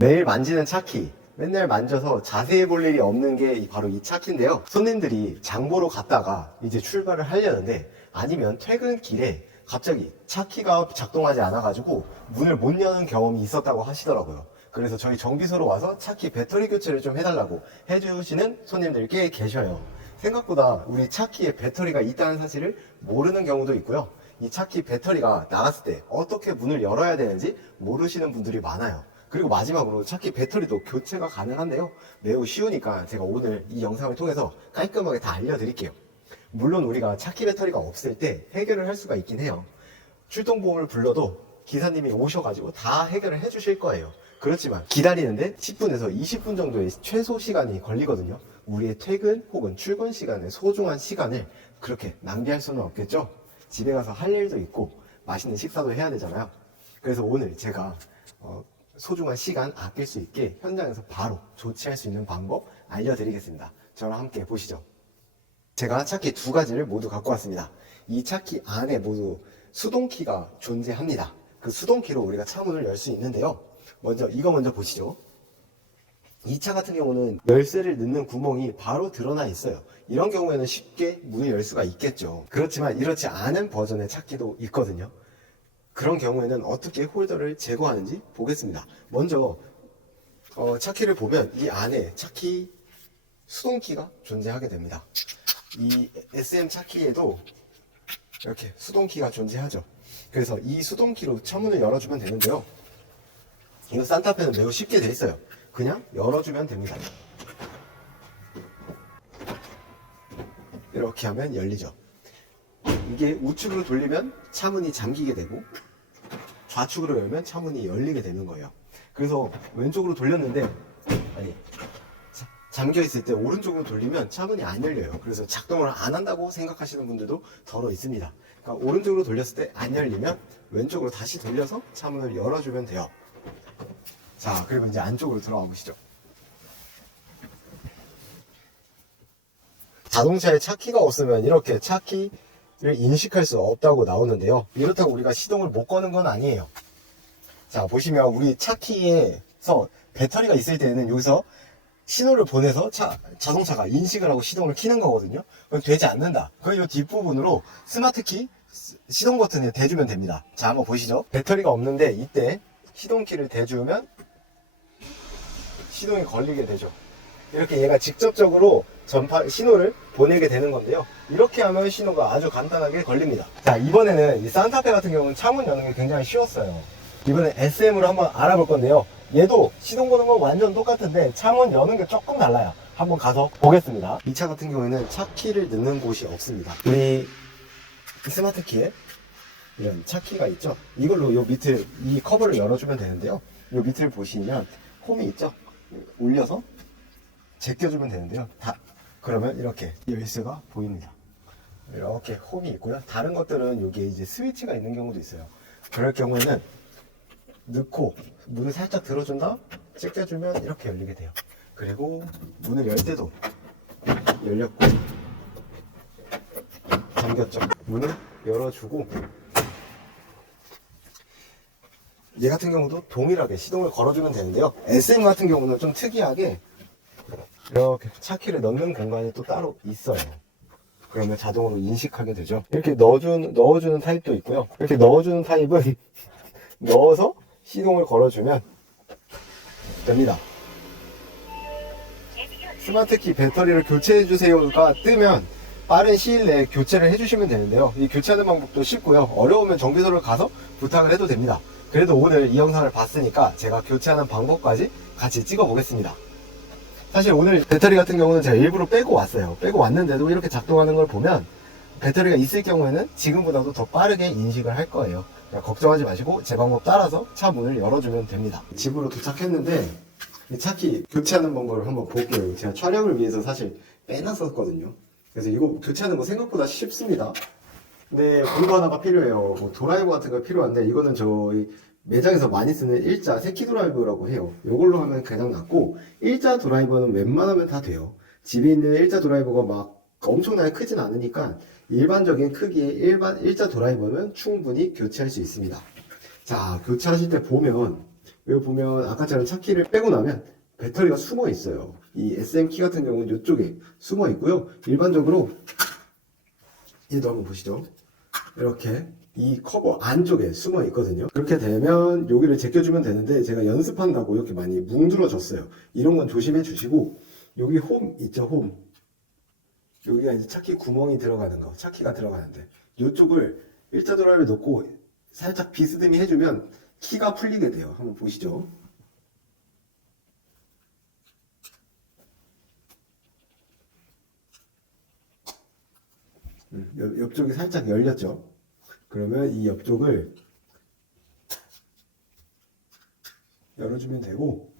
매일 만지는 차키, 맨날 만져서 자세히 볼 일이 없는 게 바로 이 차키인데요. 손님들이 장보러 갔다가 이제 출발을 하려는데 아니면 퇴근길에 갑자기 차키가 작동하지 않아가지고 문을 못 여는 경험이 있었다고 하시더라고요. 그래서 저희 정비소로 와서 차키 배터리 교체를 좀 해달라고 해주시는 손님들 꽤 계셔요. 생각보다 우리 차키에 배터리가 있다는 사실을 모르는 경우도 있고요. 이 차키 배터리가 나갔을 때 어떻게 문을 열어야 되는지 모르시는 분들이 많아요. 그리고 마지막으로 차키 배터리도 교체가 가능한데요. 매우 쉬우니까 제가 오늘 이 영상을 통해서 깔끔하게 다 알려드릴게요. 물론 우리가 차키 배터리가 없을 때 해결을 할 수가 있긴 해요. 출동보험을 불러도 기사님이 오셔가지고 다 해결을 해주실 거예요. 그렇지만 기다리는데 10분에서 20분 정도의 최소 시간이 걸리거든요. 우리의 퇴근 혹은 출근 시간의 소중한 시간을 그렇게 낭비할 수는 없겠죠. 집에 가서 할 일도 있고 맛있는 식사도 해야 되잖아요. 그래서 오늘 제가 소중한 시간 아낄 수 있게 현장에서 바로 조치할 수 있는 방법 알려드리겠습니다. 저랑 함께 보시죠. 제가 차키 두 가지를 모두 갖고 왔습니다. 이 차키 안에 모두 수동키가 존재합니다. 그 수동키로 우리가 차문을 열 수 있는데요. 이거 먼저 보시죠. 이 차 같은 경우는 열쇠를 넣는 구멍이 바로 드러나 있어요. 이런 경우에는 쉽게 문을 열 수가 있겠죠. 그렇지만 이렇지 않은 버전의 차키도 있거든요. 그런 경우에는 어떻게 홀더를 제거하는지 보겠습니다. 먼저 차키를 보면 이 안에 차키 수동키가 존재하게 됩니다. 이 SM 차키에도 이렇게 수동키가 존재하죠. 그래서 이 수동키로 차문을 열어주면 되는데요. 이거 산타페는 매우 쉽게 돼 있어요. 그냥 열어주면 됩니다. 이렇게 하면 열리죠. 이게 우측으로 돌리면 차문이 잠기게 되고 좌측으로 열면 차문이 열리게 되는 거예요. 그래서 왼쪽으로 돌렸는데 잠겨 있을 때 오른쪽으로 돌리면 차문이 안 열려요. 그래서 작동을 안 한다고 생각하시는 분들도 더러 있습니다. 그러니까 오른쪽으로 돌렸을 때 안 열리면 왼쪽으로 다시 돌려서 차문을 열어주면 돼요. 자, 그리고 이제 안쪽으로 들어가 보시죠. 자동차에 차키가 없으면 이렇게 차키를 인식할 수 없다고 나오는데요. 이렇다고 우리가 시동을 못 거는 건 아니에요. 자, 보시면 우리 차키에서 배터리가 있을 때는 여기서 신호를 보내서 자동차가 인식을 하고 시동을 켜는 거거든요. 그건 되지 않는다. 그럼 이 뒷부분으로 스마트키 시동 버튼을 대주면 됩니다. 자, 한번 보시죠. 배터리가 없는데 이때 시동키를 대주면 시동이 걸리게 되죠. 이렇게 얘가 직접적으로 신호를 보내게 되는 건데요. 이렇게 하면 신호가 아주 간단하게 걸립니다. 자, 이번에는 이 산타페 같은 경우는 차문 여는 게 굉장히 쉬웠어요. 이번엔 SM으로 한번 알아볼 건데요. 얘도 시동 거는 건 완전 똑같은데 차문 여는 게 조금 달라요. 한번 가서 보겠습니다. 이 차 같은 경우에는 차키를 넣는 곳이 없습니다. 우리 스마트 키에 이런 차키가 있죠. 이걸로 요 밑을 이 커버를 열어주면 되는데요. 요 밑을 보시면 홈이 있죠. 올려서 제껴주면 되는데요. 그러면 이렇게 열쇠가 보입니다. 이렇게 홈이 있고요. 다른 것들은 여기에 이제 스위치가 있는 경우도 있어요. 그럴 경우에는 넣고 문을 살짝 들어준다 제껴주면 이렇게 열리게 돼요. 그리고 문을 열 때도 열렸고 잠겼죠. 문을 열어주고 얘 같은 경우도 동일하게 시동을 걸어주면 되는데요. SM 같은 경우는 좀 특이하게 이렇게 차키를 넣는 공간이 또 따로 있어요. 그러면 자동으로 인식하게 되죠. 이렇게 넣어주는 타입도 있고요. 이렇게 넣어주는 타입은 넣어서 시동을 걸어주면 됩니다. 스마트키 배터리를 교체해주세요가 뜨면 빠른 시일 내에 교체를 해주시면 되는데요. 이 교체하는 방법도 쉽고요. 어려우면 정비소를 가서 부탁을 해도 됩니다. 그래도 오늘 이 영상을 봤으니까 제가 교체하는 방법까지 같이 찍어 보겠습니다. 사실 오늘 배터리 같은 경우는 제가 일부러 빼고 왔어요. 빼고 왔는데도 이렇게 작동하는 걸 보면 배터리가 있을 경우에는 지금보다도 더 빠르게 인식을 할 거예요. 그러니까 걱정하지 마시고 제 방법 따라서 차 문을 열어주면 됩니다. 집으로 도착했는데 이 차키 교체하는 방법을 한번 볼게요. 제가 촬영을 위해서 사실 빼놨었거든요. 그래서 이거 교체하는 거 생각보다 쉽습니다. 근데 공구 하나가 필요해요. 뭐 드라이버 같은 거 필요한데 이거는 저희 매장에서 많이 쓰는 일자 새끼 드라이버라고 해요. 이걸로 하면 그냥 낫고 일자 드라이버는 웬만하면 다 돼요. 집에 있는 일자 드라이버가 막 엄청나게 크진 않으니까 일반적인 크기의 일자 드라이버는 충분히 교체할 수 있습니다. 자, 교체하실 때 보면 여기 보면 아까처럼 차키를 빼고 나면 배터리가 숨어 있어요. 이 SM키 같은 경우는 이쪽에 숨어 있고요. 일반적으로 얘도 한번 보시죠. 이렇게 이 커버 안쪽에 숨어 있거든요. 그렇게 되면 여기를 제껴주면 되는데 제가 연습한다고 이렇게 많이 뭉들어졌어요. 이런 건 조심해 주시고, 여기 홈 있죠, 홈. 여기가 이제 차키 구멍이 들어가는 거, 차키가 들어가는데 이쪽을 1차 드라이브에 놓고 살짝 비스듬히 해주면 키가 풀리게 돼요. 한번 보시죠. 옆쪽이 살짝 열렸죠. 그러면 이 옆쪽을 열어주면 되고,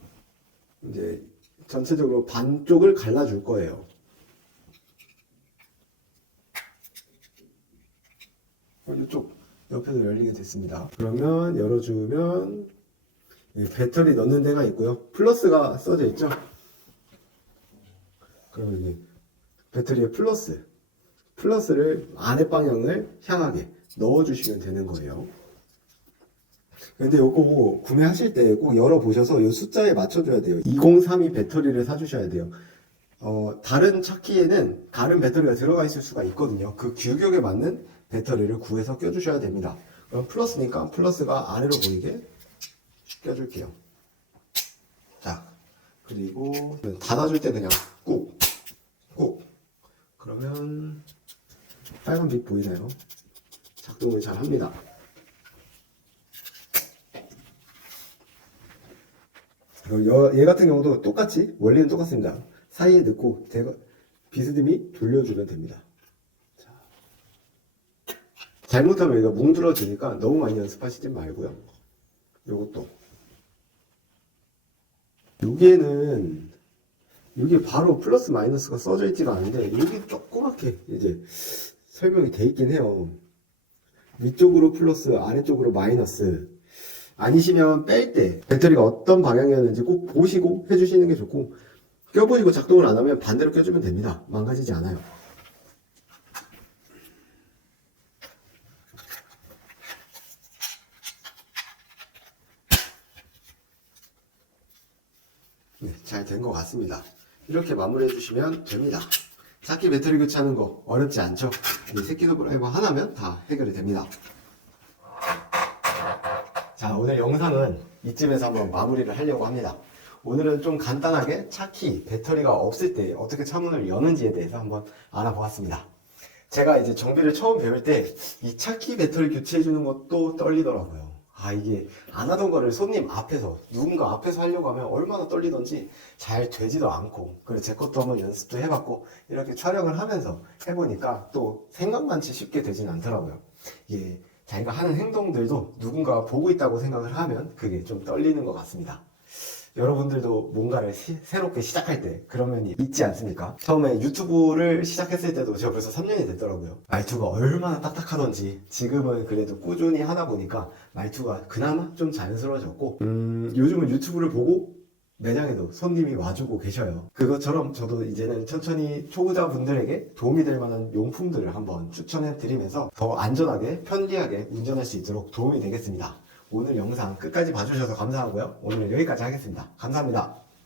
이제 전체적으로 반쪽을 갈라줄 거예요. 이쪽 옆에도 열리게 됐습니다. 그러면 열어주면 배터리 넣는 데가 있고요. 플러스가 써져 있죠. 그럼 여기 배터리에 플러스를 안의 방향을 향하게 넣어주시면 되는 거예요. 근데 요거 구매하실 때 꼭 열어보셔서 이 숫자에 맞춰줘야 돼요. 2032 배터리를 사주셔야 돼요. 다른 차키에는 다른 배터리가 들어가 있을 수가 있거든요. 그 규격에 맞는 배터리를 구해서 껴주셔야 됩니다. 그럼 플러스니까 플러스가 아래로 보이게 껴줄게요. 자, 그리고 닫아줄 때 그냥 꾹. 그러면 빨간 빛 보이나요? 작동을 잘 합니다. 얘 같은 경우도 똑같이 원리는 똑같습니다. 사이에 넣고 비스듬히 돌려주면 됩니다. 자. 잘못하면 얘가 뭉들어지니까 너무 많이 연습하시지 말고요. 요것도 여기에는 여기 바로 플러스 마이너스가 써져 있지가 않은데 여기 조그맣게 이제 설명이 돼 있긴 해요. 위쪽으로 플러스, 아래쪽으로 마이너스. 아니시면 뺄 때 배터리가 어떤 방향이었는지 꼭 보시고 해주시는 게 좋고, 껴보시고 작동을 안 하면 반대로 껴주면 됩니다. 망가지지 않아요. 네, 잘 된 것 같습니다. 이렇게 마무리해 주시면 됩니다. 차키 배터리 교체하는 거 어렵지 않죠? 새끼손가락 하나면 다 해결이 됩니다. 자, 오늘 영상은 이쯤에서 한번 마무리를 하려고 합니다. 오늘은 좀 간단하게 차키 배터리가 없을 때 어떻게 차문을 여는지에 대해서 한번 알아보았습니다. 제가 이제 정비를 처음 배울 때 이 차키 배터리 교체해 주는 것도 떨리더라고요. 이게 안 하던 거를 손님 앞에서, 누군가 앞에서 하려고 하면 얼마나 떨리던지 잘 되지도 않고, 그래서 제 것도 한번 연습도 해봤고, 이렇게 촬영을 하면서 해보니까 또 생각만치 쉽게 되진 않더라고요. 이게 자기가 하는 행동들도 누군가가 보고 있다고 생각을 하면 그게 좀 떨리는 것 같습니다. 여러분들도 뭔가를 새롭게 시작할 때 그런 면이 있지 않습니까? 처음에 유튜브를 시작했을 때도 제가 벌써 3년이 됐더라고요. 말투가 얼마나 딱딱하던지 지금은 그래도 꾸준히 하다 보니까 말투가 그나마 좀 자연스러워졌고, 요즘은 유튜브를 보고 매장에도 손님이 와주고 계셔요. 그것처럼 저도 이제는 천천히 초보자분들에게 도움이 될 만한 용품들을 한번 추천해 드리면서 더 안전하게 편리하게 운전할 수 있도록 도움이 되겠습니다. 오늘 영상 끝까지 봐주셔서 감사하고요. 오늘 여기까지 하겠습니다. 감사합니다.